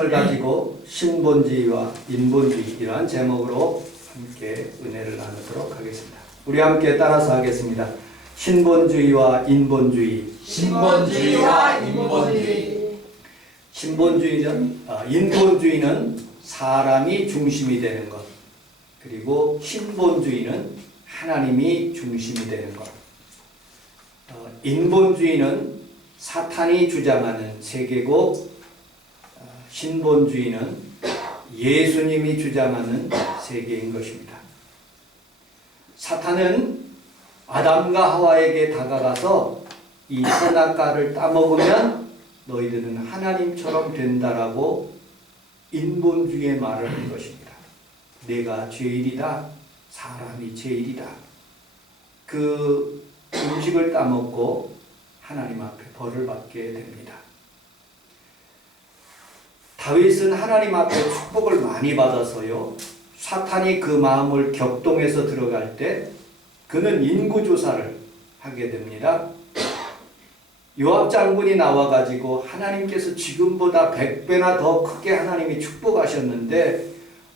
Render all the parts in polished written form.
말씀을 가지고 신본주의와 인본주의 이러한 제목으로 함께 은혜를 나누도록 하겠습니다. 우리 함께 따라서 하겠습니다. 신본주의와 인본주의. 신본주의와 인본주의. 인본주의는 사람이 중심이 되는 것, 그리고 신본주의는 하나님이 중심이 되는 것. 인본주의는 사탄이 주장하는 세계고, 신본주의는 예수님이 주장하는 세계인 것입니다. 사탄은 아담과 하와에게 다가가서 이 선악과를 따먹으면 너희들은 하나님처럼 된다라고 인본주의의 말을 한 것입니다. 내가 죄인이다, 사람이 죄인이다. 그 음식을 따먹고 하나님 앞에 벌을 받게 됩니다. 다윗은 하나님 앞에 축복을 많이 받아서요, 사탄이 그 마음을 격동해서 들어갈 때 그는 인구조사를 하게 됩니다. 요압 장군이 나와가지고 하나님께서 지금보다 100배나 더 크게 하나님이 축복하셨는데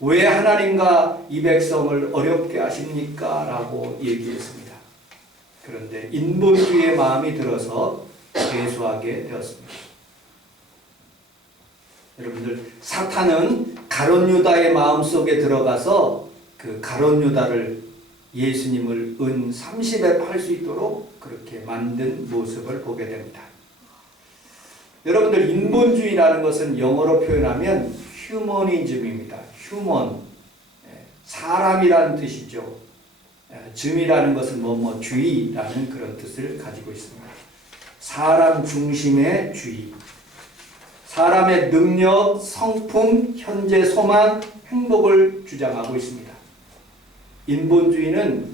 왜 하나님과 이 백성을 어렵게 하십니까? 라고 얘기했습니다. 그런데 인본주의의 마음이 들어서 배수하게 되었습니다. 여러분들, 사탄은 가룟 유다의 마음속에 들어가서 그 가룟 유다를 예수님을 은 30에 팔 수 있도록 그렇게 만든 모습을 보게 됩니다. 여러분들, 인본주의라는 것은 영어로 표현하면 휴머니즘입니다. 휴먼, 사람이라는 뜻이죠. 즘이라는 것은 주의라는 그런 뜻을 가지고 있습니다. 사람 중심의 주의. 사람의 능력, 성품, 현재 소망, 행복을 주장하고 있습니다. 인본주의는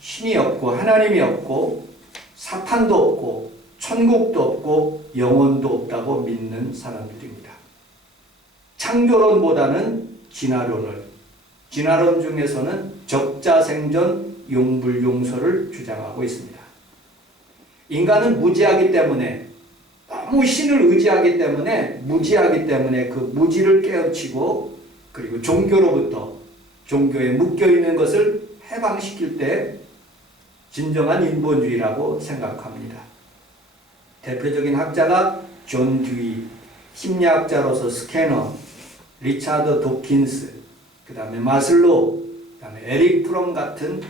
신이 없고 하나님이 없고 사탄도 없고 천국도 없고 영혼도 없다고 믿는 사람들입니다. 창조론보다는 진화론 중에서는 적자생존, 용불용설을 주장하고 있습니다. 인간은 무지하기 때문에, 너무 신을 의지하기 때문에, 무지하기 때문에 그 무지를 깨우치고, 그리고 종교에 묶여있는 것을 해방시킬 때 진정한 인본주의라고 생각합니다. 대표적인 학자가 존 듀이, 심리학자로서 스캐너, 리차드 도킨스, 그 다음에 마슬로우, 그 다음에 에릭 프롬 같은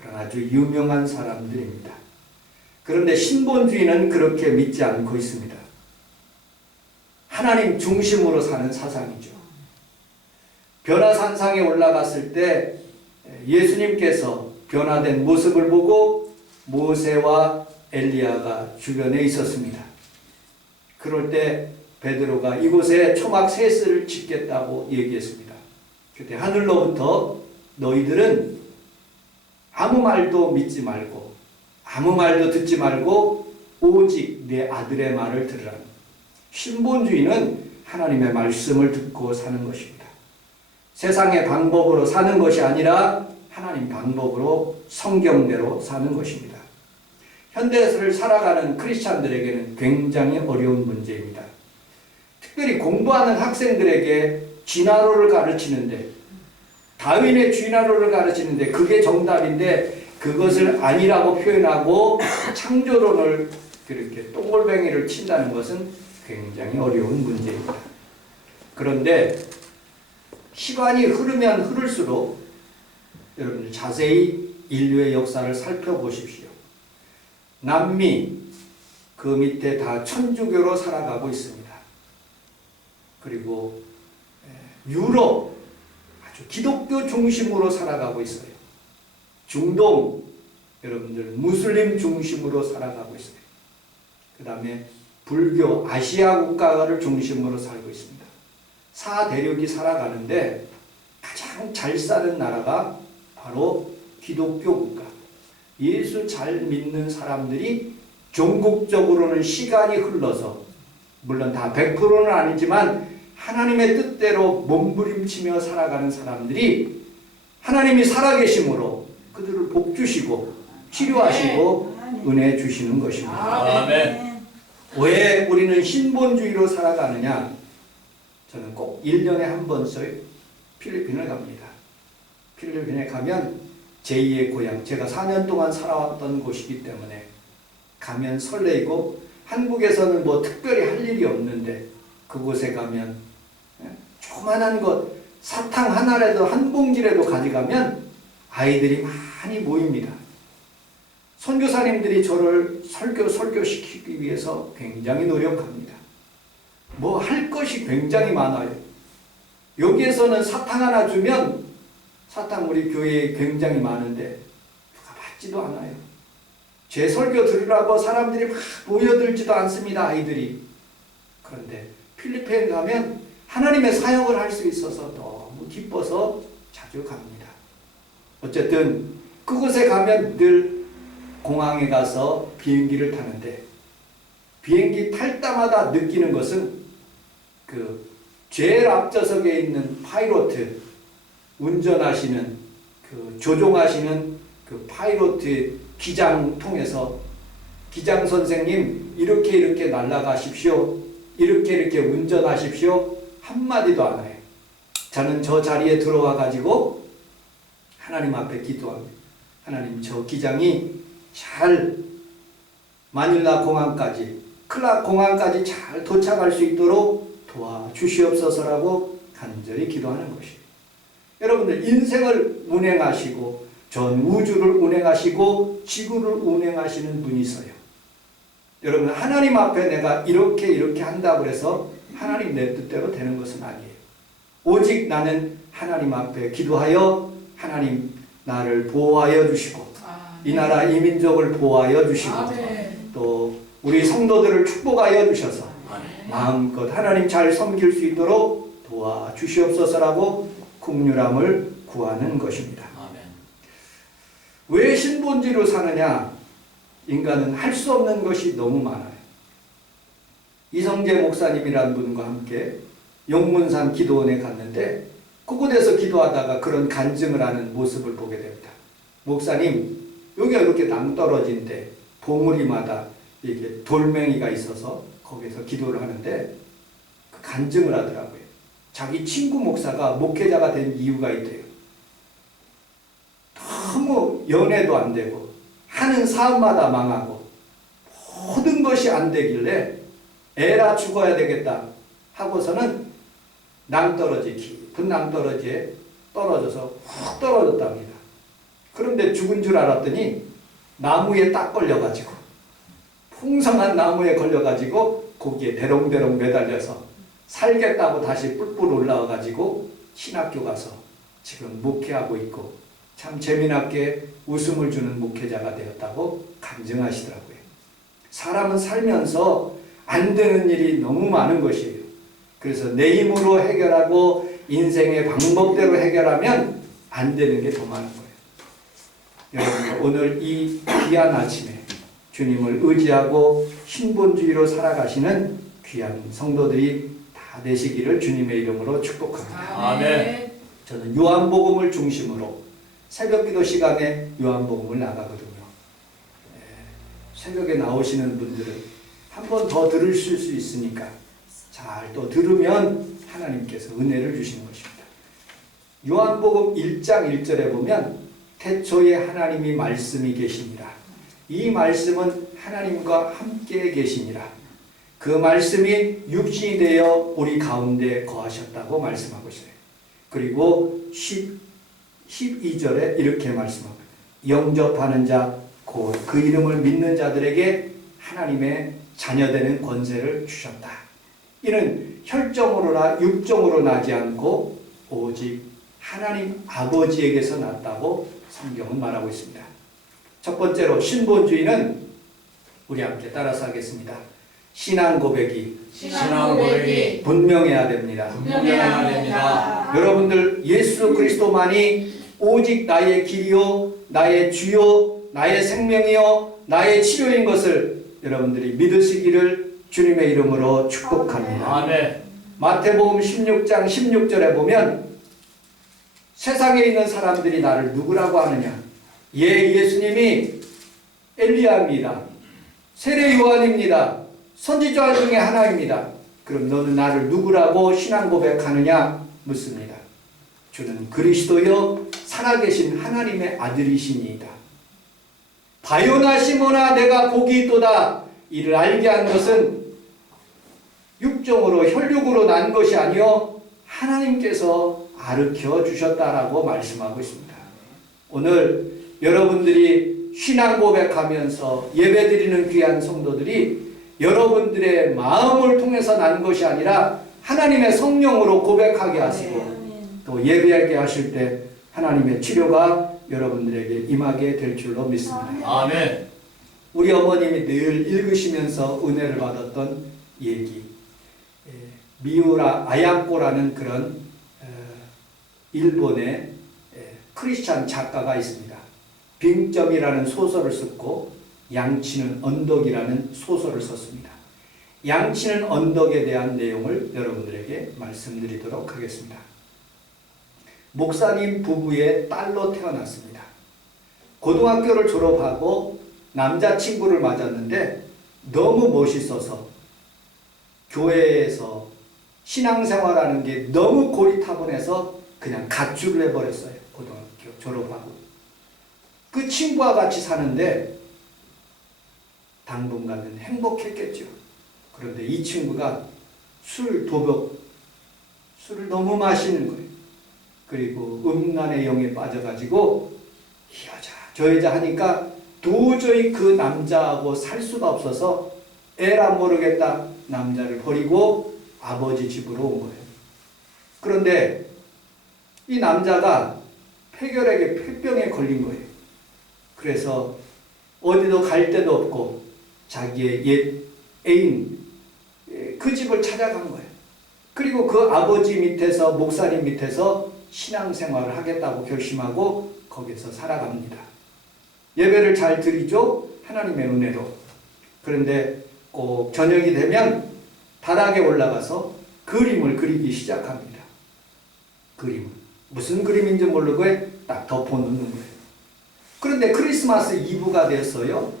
그런 아주 유명한 사람들입니다. 그런데 신본주의는 그렇게 믿지 않고 있습니다. 하나님 중심으로 사는 사상이죠. 변화산상에 올라갔을 때 예수님께서 변화된 모습을 보고 모세와 엘리야가 주변에 있었습니다. 그럴 때 베드로가 이곳에 초막 셋을 짓겠다고 얘기했습니다. 그때 하늘로부터 너희들은 아무 말도 믿지 말고 아무 말도 듣지 말고 오직 내 아들의 말을 들으라. 신본주의는 하나님의 말씀을 듣고 사는 것입니다. 세상의 방법으로 사는 것이 아니라 하나님 방법으로 성경대로 사는 것입니다. 현대를 살아가는 크리스찬들에게는 굉장히 어려운 문제입니다. 특별히 공부하는 학생들에게 진화론을 가르치는데, 다윈의 진화론을 가르치는데 그게 정답인데 그것을 아니라고 표현하고 창조론을 그렇게 똥골뱅이를 친다는 것은 굉장히 어려운 문제입니다. 그런데 시간이 흐르면 흐를수록 여러분들 자세히 인류의 역사를 살펴보십시오. 남미, 그 밑에 다 천주교로 살아가고 있습니다. 그리고 유럽, 아주 기독교 중심으로 살아가고 있어요. 중동, 여러분들 무슬림 중심으로 살아가고 있어요. 그 다음에 불교, 아시아 국가를 중심으로 살고 있습니다. 4대륙이 살아가는데 가장 잘 사는 나라가 바로 기독교 국가. 예수 잘 믿는 사람들이 종국적으로는 시간이 흘러서, 물론 다 100%는 아니지만 하나님의 뜻대로 몸부림치며 살아가는 사람들이 하나님이 살아계심으로 그들을 복주시고 치료하시고 은혜 주시는 것입니다. 아멘. 왜 우리는 신본주의로 살아가느냐? 저는 꼭 1년에 한 번씩 필리핀을 갑니다. 필리핀에 가면 제2의 고향, 제가 4년 동안 살아왔던 곳이기 때문에 가면 설레이고, 한국에서는 뭐 특별히 할 일이 없는데 그곳에 가면 조그만한 것, 사탕 하나라도 한 봉지라도 가져가면 아이들이 많이 모입니다. 선교사님들이 저를 설교시키기 위해서 굉장히 노력합니다. 뭐 할 것이 굉장히 많아요. 여기에서는 사탕 하나 주면, 사탕 우리 교회에 굉장히 많은데 누가 받지도 않아요. 제 설교 들으라고 사람들이 막 모여들지도 않습니다, 아이들이. 그런데 필리핀에 가면 하나님의 사역을 할 수 있어서 너무 기뻐서 자주 갑니다. 어쨌든 그곳에 가면 늘 공항에 가서 비행기를 타는데, 비행기 탈 때마다 느끼는 것은 그 제일 앞좌석에 있는 파이로트, 운전하시는 그 조종하시는 그 파이로트 기장 통해서, 기장 선생님 이렇게 날아가십시오, 이렇게 운전하십시오 한마디도 안 해요. 저는 저 자리에 들어와 가지고 하나님 앞에 기도합니다. 하나님, 저 기장이 잘 마닐라 공항까지, 클락 공항까지 잘 도착할 수 있도록 도와주시옵소서라고 간절히 기도하는 것이에요. 여러분들, 인생을 운행하시고 전 우주를 운행하시고 지구를 운행하시는 분이 있어요. 여러분, 하나님 앞에 내가 이렇게 한다고 해서 하나님 내 뜻대로 되는 것은 아니에요. 오직 나는 하나님 앞에 기도하여 하나님 나를 보호하여 주시고, 이 나라 이 민족을 보호하여 주시고, 또 우리 성도들을 축복하여 주셔서 마음껏 하나님 잘 섬길 수 있도록 도와주시옵소서라고 긍휼함을 구하는 것입니다. 왜 신본주의로 사느냐? 인간은 할 수 없는 것이 너무 많아요. 이성재 목사님이라는 분과 함께 용문산 기도원에 갔는데, 그곳에서 기도하다가 그런 간증을 하는 모습을 보게 됩니다. 목사님, 여기가 이렇게 낭떠러진데 봉우리마다 이게 돌멩이가 있어서 거기서 기도를 하는데 그 간증을 하더라고요. 자기 친구 목사가 목회자가 된 이유가 있대요. 너무 연애도 안 되고 하는 사업마다 망하고 모든 것이 안 되길래 에라 죽어야 되겠다 하고서는 낭떠러지, 깊은 낭떠러지에 떨어져서 훅 떨어졌답니다. 그런데 죽은 줄 알았더니 나무에 딱 걸려가지고, 풍성한 나무에 걸려가지고 거기에 대롱대롱 매달려서 살겠다고 다시 뿔뿔 올라와가지고 신학교 가서 지금 목회하고 있고 참 재미나게 웃음을 주는 목회자가 되었다고 간증하시더라고요. 사람은 살면서 안 되는 일이 너무 많은 것이에요. 그래서 내 힘으로 해결하고 인생의 방법대로 해결하면 안 되는 게 더 많은 거예요. 여러분, 오늘 이 귀한 아침에 주님을 의지하고 신본주의로 살아가시는 귀한 성도들이 다 되시기를 주님의 이름으로 축복합니다. 아멘. 저는 요한복음을 중심으로 새벽기도 시간에 요한복음을 나가거든요. 새벽에 나오시는 분들은 한 번 더 들으실 수 있으니까 잘 또 들으면 하나님께서 은혜를 주시는 것입니다. 요한복음 1장 1절에 보면 태초에 하나님이 말씀이 계시니라. 이 말씀은 하나님과 함께 계시니라. 그 말씀이 육신이 되어 우리 가운데 거하셨다고 말씀하고 있어요. 그리고 12절에 이렇게 말씀합니다. 영접하는 자, 곧 그 이름을 믿는 자들에게 하나님의 자녀되는 권세를 주셨다. 이는 혈정으로나 육정으로 나지 않고 오직 하나님 아버지에게서 났다고 성경은 말하고 있습니다. 첫 번째로 신본주의는 우리 함께 따라서 하겠습니다. 신앙 고백이 분명해야 됩니다. 여러분들, 예수 그리스도만이 오직 나의 길이요, 나의 주요, 나의 생명이요, 나의 치료인 것을 여러분들이 믿으시기를 주님의 이름으로 축복합니다. 아멘. 마태복음 16장 16절에 보면 세상에 있는 사람들이 나를 누구라고 하느냐? 예수님이 엘리야입니다. 세례 요한입니다. 선지자 중에 하나입니다. 그럼 너는 나를 누구라고 신앙 고백하느냐 묻습니다. 주는 그리스도여 살아계신 하나님의 아들이시니이다. 바요나 시모나 내가 복이 있도다. 이를 알게 한 것은 육정으로 혈육으로 난 것이 아니요 하나님께서 가르쳐 주셨다라고 말씀하고 있습니다. 오늘 여러분들이 신앙 고백하면서 예배드리는 귀한 성도들이 여러분들의 마음을 통해서 난 것이 아니라 하나님의 성령으로 고백하게 하시고 또 예배하게 하실 때 하나님의 치료가 여러분들에게 임하게 될 줄로 믿습니다. 아멘. 우리 어머님이 늘 읽으시면서 은혜를 받았던 얘기, 미우라 아야코라는 그런 일본의 크리스찬 작가가 있습니다. 빙점이라는 소설을 썼고 양치는 언덕이라는 소설을 썼습니다. 양치는 언덕에 대한 내용을 여러분들에게 말씀드리도록 하겠습니다. 목사님 부부의 딸로 태어났습니다. 고등학교를 졸업하고 남자친구를 맞았는데 너무 멋있어서 교회에서 신앙생활하는 게 너무 고리타분해서 그냥 가출을 해버렸어요. 고등학교 졸업하고. 그 친구와 같이 사는데 당분간은 행복했겠죠. 그런데 이 친구가 술을 너무 마시는 거예요. 그리고 음란의 영에 빠져가지고 이 여자 저 여자 하니까 도저히 그 남자하고 살 수가 없어서 에라 모르겠다 남자를 버리고 아버지 집으로 온 거예요. 그런데 이 남자가 폐결핵에 폐병에 걸린 거예요. 그래서 어디도 갈 데도 없고 자기의 옛 애인 그 집을 찾아간 거예요. 그리고 그 아버지 밑에서 목사님 밑에서 신앙생활을 하겠다고 결심하고 거기서 살아갑니다. 예배를 잘 드리죠. 하나님의 은혜로. 그런데 꼭 저녁이 되면 다락에 올라가서 그림을 그리기 시작합니다. 그림을. 무슨 그림인지 모르고 딱 덮어놓는 거예요. 그런데 크리스마스 이브가 되었어요.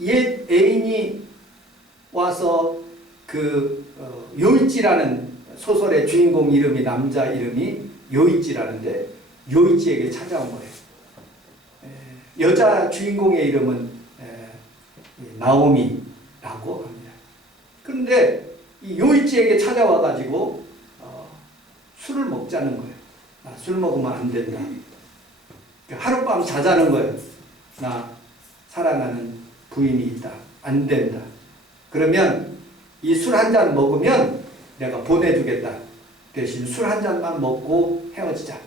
옛 애인이 와서 요이치라는 소설의 주인공 이름이 남자 이름이 요이치라는데 요이치에게 찾아온 거예요. 여자 주인공의 이름은 나오미라고 합니다. 그런데 이 요이치에게 찾아와 가지고 술을 먹자는 거예요. 술 먹으면 안 된다. 하룻밤 자자는 거예요. 나 사랑하는 부인이 있다. 안 된다. 그러면 이 술 한 잔 먹으면 내가 보내주겠다. 대신 술 한 잔만 먹고 헤어지자.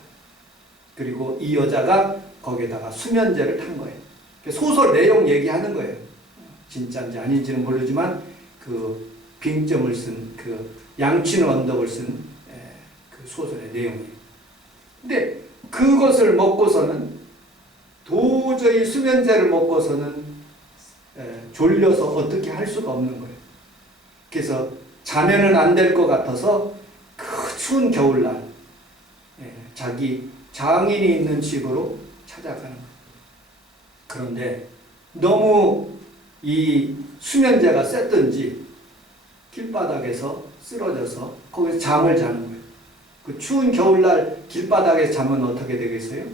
그리고 이 여자가 거기에다가 수면제를 탄 거예요. 소설 내용 얘기하는 거예요. 진짜인지 아닌지는 모르지만 그 빙점을 쓴 그 양치는 언덕을 쓴 그 소설의 내용이에요. 근데 그것을 먹고서는 도저히 수면제를 먹고서는 졸려서 어떻게 할 수가 없는 거예요. 그래서 자면은 안 될 것 같아서 그 추운 겨울날 자기 장인이 있는 집으로 찾아가는 거예요. 그런데 너무 이 수면제가 셌든지 길바닥에서 쓰러져서 거기서 잠을 자는 거예요. 그 추운 겨울날 길바닥에서 자면 어떻게 되겠어요?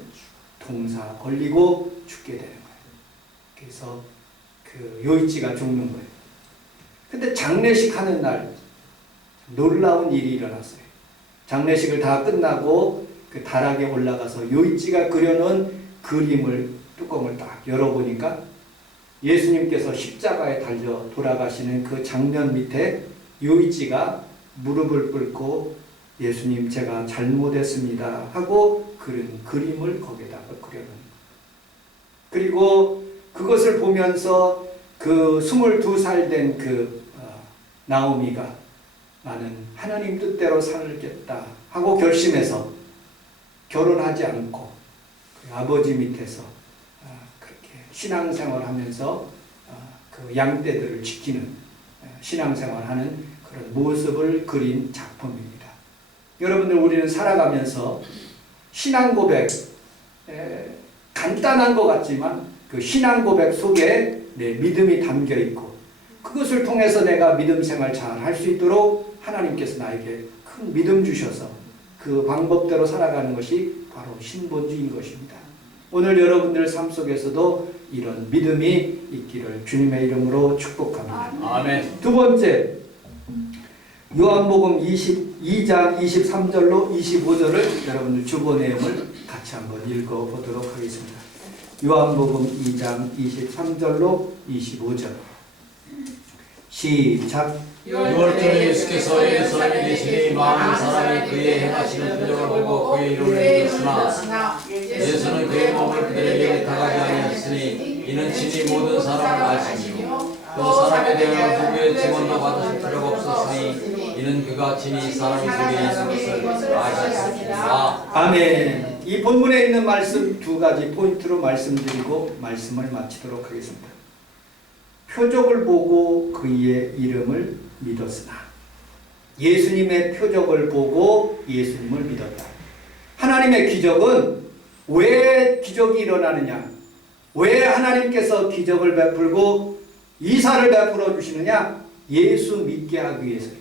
동사 걸리고 죽게 되는 거예요. 그래서 그 요이치가 죽는 거예요. 근데 장례식 하는 날 놀라운 일이 일어났어요. 장례식을 다 끝나고 그 다락에 올라가서 요이치가 그려놓은 그림을 뚜껑을 딱 열어보니까 예수님께서 십자가에 달려 돌아가시는 그 장면 밑에 요이치가 무릎을 꿇고 예수님 제가 잘못했습니다 하고 그린 그림을 거기다가 그려놓은 거예요. 그리고 그것을 보면서 그 22살 된 그 나오미가 나는 하나님 뜻대로 살겠다 하고 결심해서 결혼하지 않고 그 아버지 밑에서 그렇게 신앙생활하면서 그 양떼들을 지키는 신앙생활하는 그런 모습을 그린 작품입니다. 여러분들 우리는 살아가면서 신앙 고백 간단한 것 같지만 그 신앙 고백 속에 내 믿음이 담겨 있고 그것을 통해서 내가 믿음 생활 잘 할 수 있도록 하나님께서 나에게 큰 믿음 주셔서 그 방법대로 살아가는 것이 바로 신본주의인 것입니다. 오늘 여러분들 삶 속에서도 이런 믿음이 있기를 주님의 이름으로 축복합니다. 아멘. 두 번째, 요한복음 22장 23절로 25절을 여러분들 주보 내용을 같이 한번 읽어보도록 하겠습니다. 요한복음 2장 23절로 25절 시작. 6월절에 예수께서 예루살렘에 계시니 많은 사람이 그의 행하시는 표적을 보고 그의 이름을 믿었으나 예수는 그의 몸을 그들에게 의탁하지 아니하였으니 이는 친히 모든 사람을 아시니요 또 사람에 대하여 누구의 증언도 받으실 필요가 없었으니 이는 그가 친히 사람이 속에 있는 것을 아셨습니다. 아멘. 이 본문에 있는 말씀 두 가지 포인트로 말씀드리고 말씀을 마치도록 하겠습니다. 표적을 보고 그의 이름을 믿었으나, 예수님의 표적을 보고 예수님을 믿었다. 하나님의 기적은 왜 기적이 일어나느냐? 왜 하나님께서 기적을 베풀고 이사를 베풀어 주시느냐? 예수 믿게 하기 위해서요.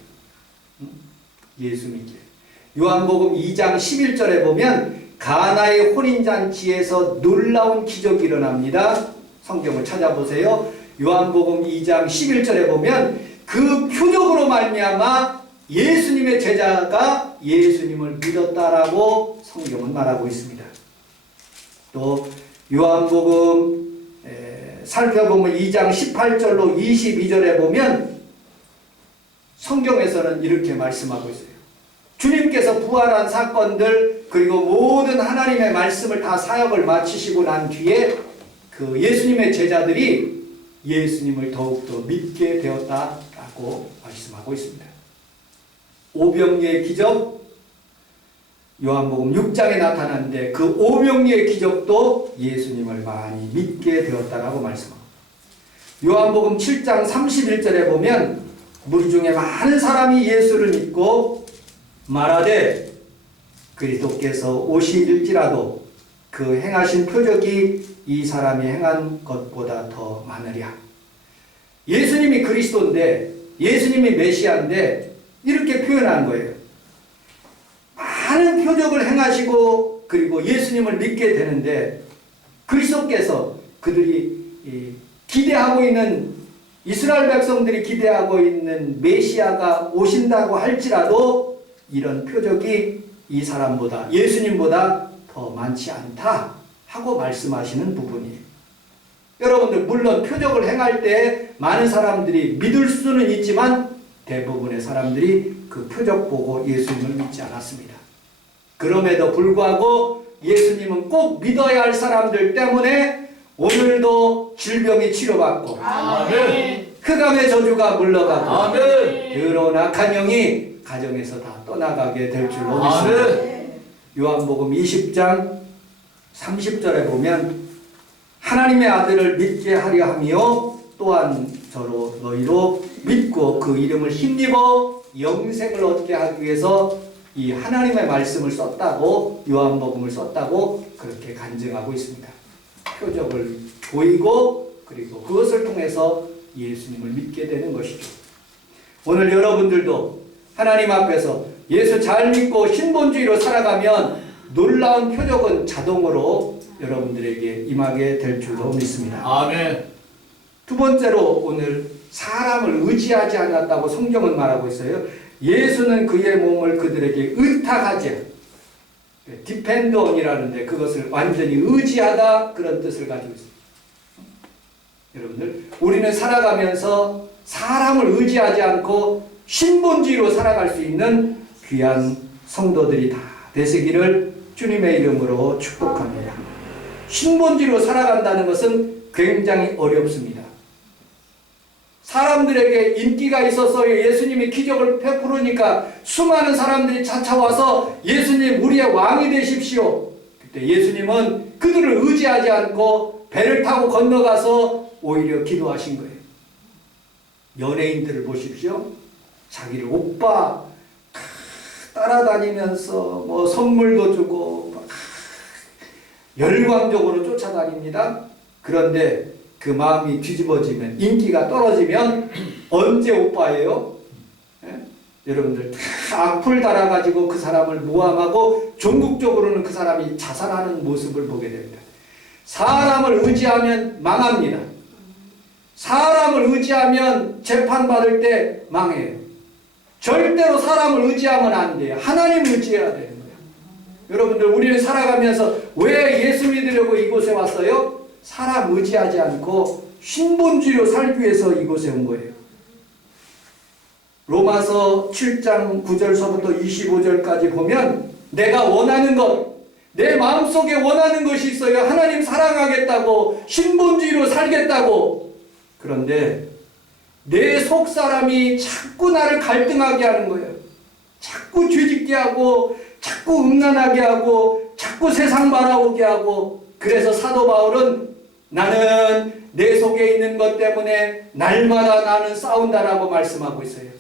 예수 믿게. 요한복음 2장 11절에 보면 가나의 혼인잔치에서 놀라운 기적이 일어납니다. 성경을 찾아보세요. 요한복음 2장 11절에 보면 그 표적으로 말미암아 예수님의 제자가 예수님을 믿었다라고 성경은 말하고 있습니다. 또 요한복음 살펴보면 2장 18절로 22절에 보면 성경에서는 이렇게 말씀하고 있어요. 주님께서 부활한 사건들 그리고 모든 하나님의 말씀을 다 사역을 마치시고 난 뒤에 그 예수님의 제자들이 예수님을 더욱더 믿게 되었다라고 말씀하고 있습니다. 오병이의 기적, 요한복음 6장에 나타났는데 그 오병이의 기적도 예수님을 많이 믿게 되었다라고 말씀합니다. 요한복음 7장 31절에 보면 무리 중에 많은 사람이 예수를 믿고 말하되 그리스도께서 오실지라도 그 행하신 표적이 이 사람이 행한 것보다 더 많으랴. 예수님이 그리스도인데, 예수님이 메시아인데 이렇게 표현한 거예요. 많은 표적을 행하시고 그리고 예수님을 믿게 되는데 그리스도께서 그들이 기대하고 있는, 이스라엘 백성들이 기대하고 있는 메시아가 오신다고 할지라도 이런 표적이 이 사람보다, 예수님보다 더 많지 않다 하고 말씀하시는 부분이에요. 여러분들 물론 표적을 행할 때 많은 사람들이 믿을 수는 있지만 대부분의 사람들이 그 표적 보고 예수님을 믿지 않았습니다. 그럼에도 불구하고 예수님은 꼭 믿어야 할 사람들 때문에 오늘도 질병이 치료받고 아멘. 흑암의 저주가 물러가고 아멘. 더러운 악한 영이 가정에서 다 떠나가게 될 줄로 믿습니다. 아멘. 요한복음 20장 30절에 보면 하나님의 아들을 믿게 하려 하며 또한 저로 너희로 믿고 그 이름을 힘입어 영생을 얻게 하기 위해서 이 하나님의 말씀을 썼다고, 요한복음을 썼다고 그렇게 간증하고 있습니다. 표적을 보이고 그리고 그것을 통해서 예수님을 믿게 되는 것이죠. 오늘 여러분들도 하나님 앞에서 예수 잘 믿고 신본주의로 살아가면 놀라운 표적은 자동으로 여러분들에게 임하게 될 줄로 믿습니다. 아멘. 두 번째로 오늘 사람을 의지하지 않았다고 성경은 말하고 있어요. 예수는 그의 몸을 그들에게 의탁하지, depend on이라는데 그것을 완전히 의지하다 그런 뜻을 가지고 있습니다. 여러분들 우리는 살아가면서 사람을 의지하지 않고 신본주의로 살아갈 수 있는 귀한 성도들이 다 되시기를 주님의 이름으로 축복합니다. 신본주의로 살아간다는 것은 굉장히 어렵습니다. 사람들에게 인기가 있어서 예수님이 기적을 베푸니까 수많은 사람들이 찾아와서 예수님 우리의 왕이 되십시오. 그때 예수님은 그들을 의지하지 않고 배를 타고 건너가서 오히려 기도하신 거예요. 연예인들을 보십시오. 자기를 오빠 따라다니면서 뭐 선물도 주고 열광적으로 쫓아다닙니다. 그런데 그 마음이 뒤집어지면, 인기가 떨어지면 언제 오빠예요? 예? 여러분들 다 악플 달아가지고 그 사람을 모함하고 전국적으로는 그 사람이 자살하는 모습을 보게 됩니다. 사람을 의지하면 망합니다. 사람을 의지하면 재판받을 때 망해요. 절대로 사람을 의지하면 안 돼요. 하나님을 의지해야 되는 거예요. 여러분들, 우리는 살아가면서 왜 예수 믿으려고 이곳에 왔어요? 사람 의지하지 않고 신본주의로 살기 위해서 이곳에 온 거예요. 로마서 7장 9절서부터 25절까지 보면 내가 원하는 것, 내 마음속에 원하는 것이 있어요. 하나님 사랑하겠다고, 신본주의로 살겠다고. 그런데 내 속사람이 자꾸 나를 갈등하게 하는 거예요. 자꾸 죄짓게 하고, 자꾸 음란하게 하고, 자꾸 세상 바라보게 하고. 그래서 사도 바울은 나는 내 속에 있는 것 때문에 날마다 나는 싸운다라고 말씀하고 있어요.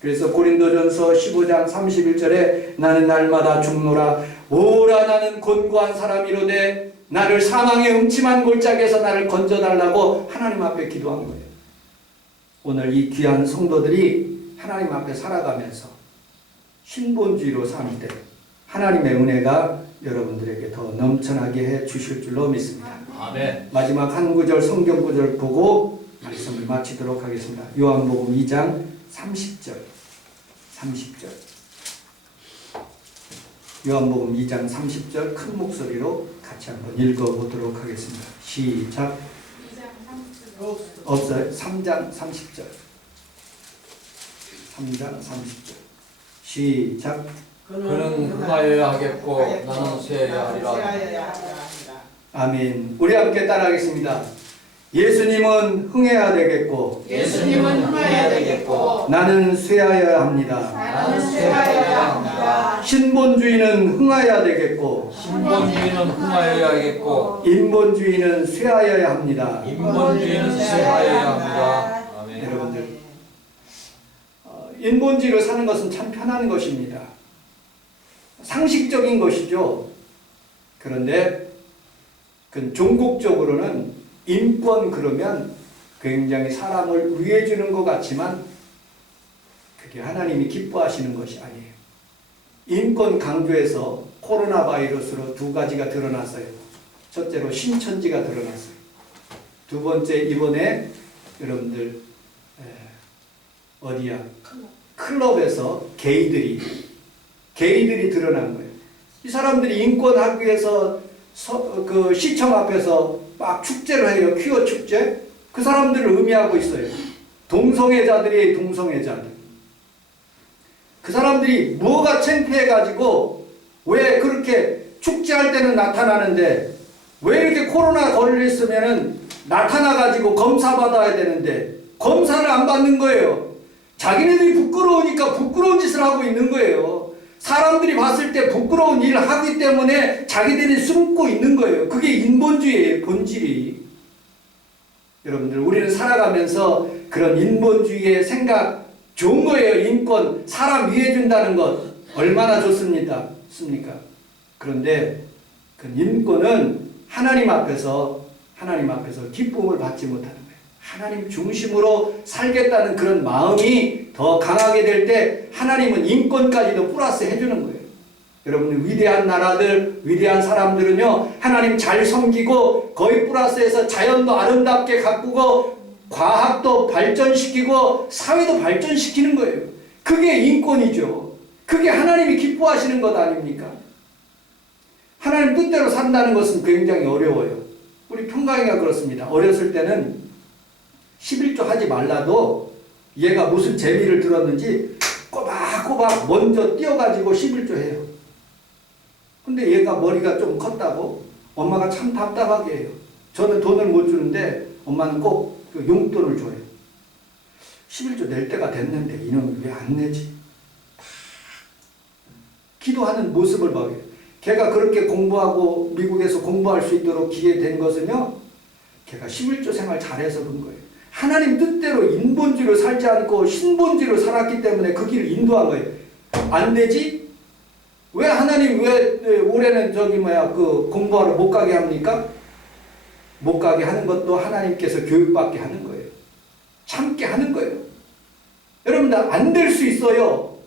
그래서 고린도전서 15장 31절에 나는 날마다 죽노라. 오라 나는 곤고한 사람이로되 나를 사망의 음침한 골짜기에서 나를 건져달라고 하나님 앞에 기도한 거예요. 오늘 이 귀한 성도들이 하나님 앞에 살아가면서 신본주의로 사는 때 하나님의 은혜가 여러분들에게 더 넘쳐나게 해 주실 줄로 믿습니다. 아멘. 마지막 한 구절 성경 구절 보고 말씀을 마치도록 하겠습니다. 요한복음 2장 30절. 요한복음 2장 30절 큰 목소리로 같이 한번 읽어보도록 하겠습니다. 시작. 없어요. 3장 30절. 3장 30절. 시작. 그는 흥하여야 하겠고 나는 쇠해야 하리라. 아멘. 우리 함께 따라하겠습니다. 예수님은 흥해야 되겠고 예수님은 흥해야 되겠고 나는 쇠하여야 합니다. 나는 쇠하여야 합니다. 신본주의는 흥하여야 되겠고 신본주의는 흥하여야 하겠고 인본주의는 쇠하여야 합니다. 인본주의는 쇠하여야 합니다. 아멘. 여러분들, 인본주의로 사는 것은 참 편한 것입니다. 상식적인 것이죠. 그런데 그 종국적으로는 인권 그러면 굉장히 사람을 위해 주는 것 같지만 그게 하나님이 기뻐하시는 것이 아니에요. 인권 강조해서 코로나 바이러스로 두 가지가 드러났어요. 첫째로 신천지가 드러났어요. 두 번째, 이번에 여러분들 어디야? 클럽에서 게이들이 드러난 거예요. 이 사람들이 인권하기 위해서 그 시청 앞에서 막 축제를 해요. 퀴어 축제. 그 사람들을 의미하고 있어요. 동성애자들이 동성애자들. 그 사람들이 뭐가 창피해가지고 왜 그렇게 축제할 때는 나타나는데 왜 이렇게 코로나 걸렸으면은 나타나가지고 검사 받아야 되는데 검사를 안 받는 거예요. 자기네들이 부끄러우니까 부끄러운 짓을 하고 있는 거예요. 사람들이 봤을 때 부끄러운 일을 하기 때문에 자기들이 숨고 있는 거예요. 그게 인본주의의 본질이. 여러분들, 우리는 살아가면서 그런 인본주의의 생각 좋은 거예요. 인권, 사람 위해 준다는 것 얼마나 좋습니까? 그런데 그 인권은 하나님 앞에서 기쁨을 받지 못하는 거예요. 하나님 중심으로 살겠다는 그런 마음이 더 강하게 될 때 하나님은 인권까지도 플러스 해주는 거예요. 여러분, 위대한 나라들, 위대한 사람들은요, 하나님 잘 섬기고 거의 플러스해서 자연도 아름답게 가꾸고 과학도 발전시키고 사회도 발전시키는 거예요. 그게 인권이죠. 그게 하나님이 기뻐하시는 것 아닙니까? 하나님 뜻대로 산다는 것은 굉장히 어려워요. 우리 평강이가 그렇습니다. 어렸을 때는 11조 하지 말라도 얘가 무슨 재미를 들었는지 꼬박꼬박 먼저 뛰어가지고 11조 해요. 근데 얘가 머리가 좀 컸다고 엄마가 참 답답하게 해요. 저는 돈을 못 주는데 엄마는 꼭 그 용돈을 줘요. 11조 낼 때가 됐는데 이놈이 왜 안 내지? 기도하는 모습을 봐요. 걔가 그렇게 공부하고 미국에서 공부할 수 있도록 기회된 것은요, 걔가 11조 생활 잘해서 그런 거예요. 하나님 뜻대로 인본주의로 살지 않고 신본주의로 살았기 때문에 그 길을 인도한 거예요. 안 되지? 왜 하나님 왜 올해는 그 공부하러 못 가게 합니까? 못 가게 하는 것도 하나님께서 교육받게 하는 거예요. 참게 하는 거예요. 여러분들, 안 될 수 있어요.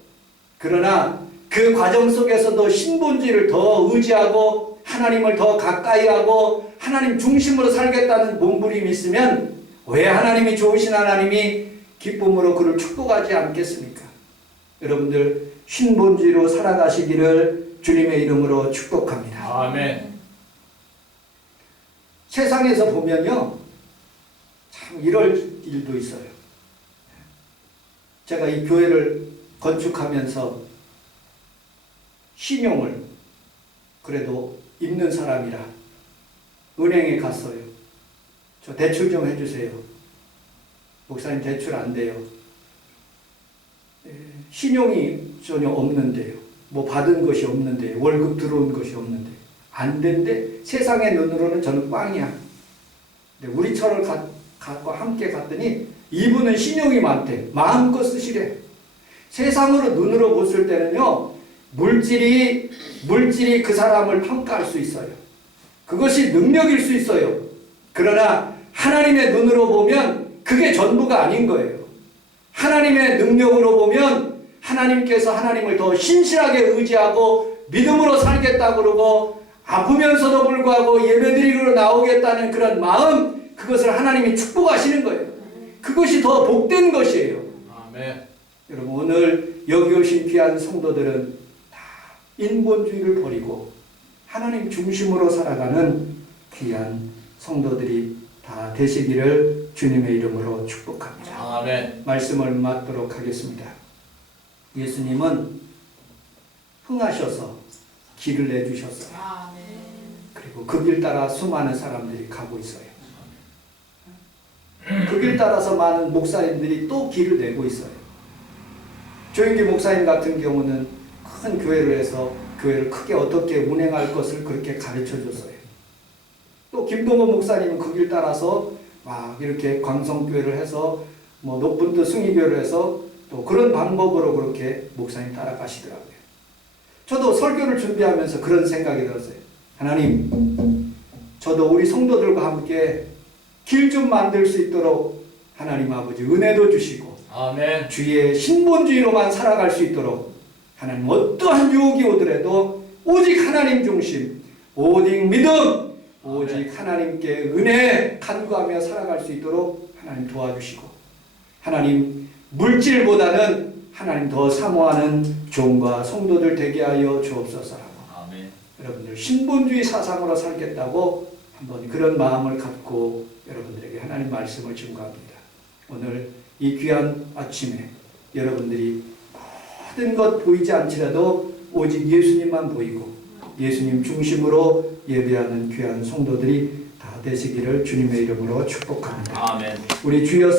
그러나 그 과정 속에서도 신본주의를 더 의지하고 하나님을 더 가까이 하고 하나님 중심으로 살겠다는 몸부림이 있으면 왜 하나님이 좋으신 하나님이 기쁨으로 그를 축복하지 않겠습니까? 여러분들 신본주의로 살아가시기를 주님의 이름으로 축복합니다. 아멘. 세상에서 보면요, 참 이럴 일도 있어요. 제가 이 교회를 건축하면서 신용을 그래도 있는 사람이라 은행에 갔어요. 저 대출 좀 해주세요. 목사님 대출 안 돼요. 신용이 전혀 없는데요. 뭐 받은 것이 없는데, 월급 들어온 것이 없는데, 안 된대. 세상의 눈으로는 저는 꽝이야. 근데 우리 철을 갖고 함께 갔더니 이분은 신용이 많대. 마음껏 쓰시래. 세상으로 눈으로 봤을 때는요, 물질이 그 사람을 평가할 수 있어요. 그것이 능력일 수 있어요. 그러나 하나님의 눈으로 보면 그게 전부가 아닌 거예요. 하나님의 능력으로 보면 하나님께서 하나님을 더 신실하게 의지하고 믿음으로 살겠다 그러고 아프면서도 불구하고 예배드리러 나오겠다는 그런 마음, 그것을 하나님이 축복하시는 거예요. 그것이 더 복된 것이에요. 아멘. 여러분, 오늘 여기 오신 귀한 성도들은 다 인본주의를 버리고 하나님 중심으로 살아가는 귀한 성도들이 다 되시기를 주님의 이름으로 축복합니다. 아멘. 말씀을 맞도록 하겠습니다. 예수님은 흥하셔서 길을 내주셨어요. 그리고 그 길 따라 수많은 사람들이 가고 있어요. 그 길 따라서 많은 목사님들이 또 길을 내고 있어요. 조인기 목사님 같은 경우는 큰 교회를 해서 교회를 크게 어떻게 운행할 것을 그렇게 가르쳐 줬어요. 또 김동원 목사님은 그 길 따라서 막 이렇게 광성교회를 해서 뭐 높은 뜻 승리교회를 해서 또 그런 방법으로 그렇게 목사님 따라가시더라고요. 저도 설교를 준비하면서 그런 생각이 들었어요. 하나님, 저도 우리 성도들과 함께 길 좀 만들 수 있도록 하나님 아버지 은혜도 주시고 아멘. 주의 신본주의로만 살아갈 수 있도록 하나님 어떠한 유혹이 오더라도 오직 하나님 중심, 오직 믿음, 오직 하나님께 은혜 간구하며 살아갈 수 있도록 하나님 도와주시고 하나님 물질보다는 하나님 더 사모하는 종과 성도들 되게 하여 주옵소서라고. 아멘. 여러분들 신본주의 사상으로 살겠다고 한번 그런 마음을 갖고 여러분들에게 하나님 말씀을 증거합니다. 오늘 이 귀한 아침에 여러분들이 모든 것 보이지 않지라도 오직 예수님만 보이고 예수님 중심으로 예배하는 귀한 성도들이 다 되시기를 주님의 이름으로 축복합니다. 아멘. 우리 주여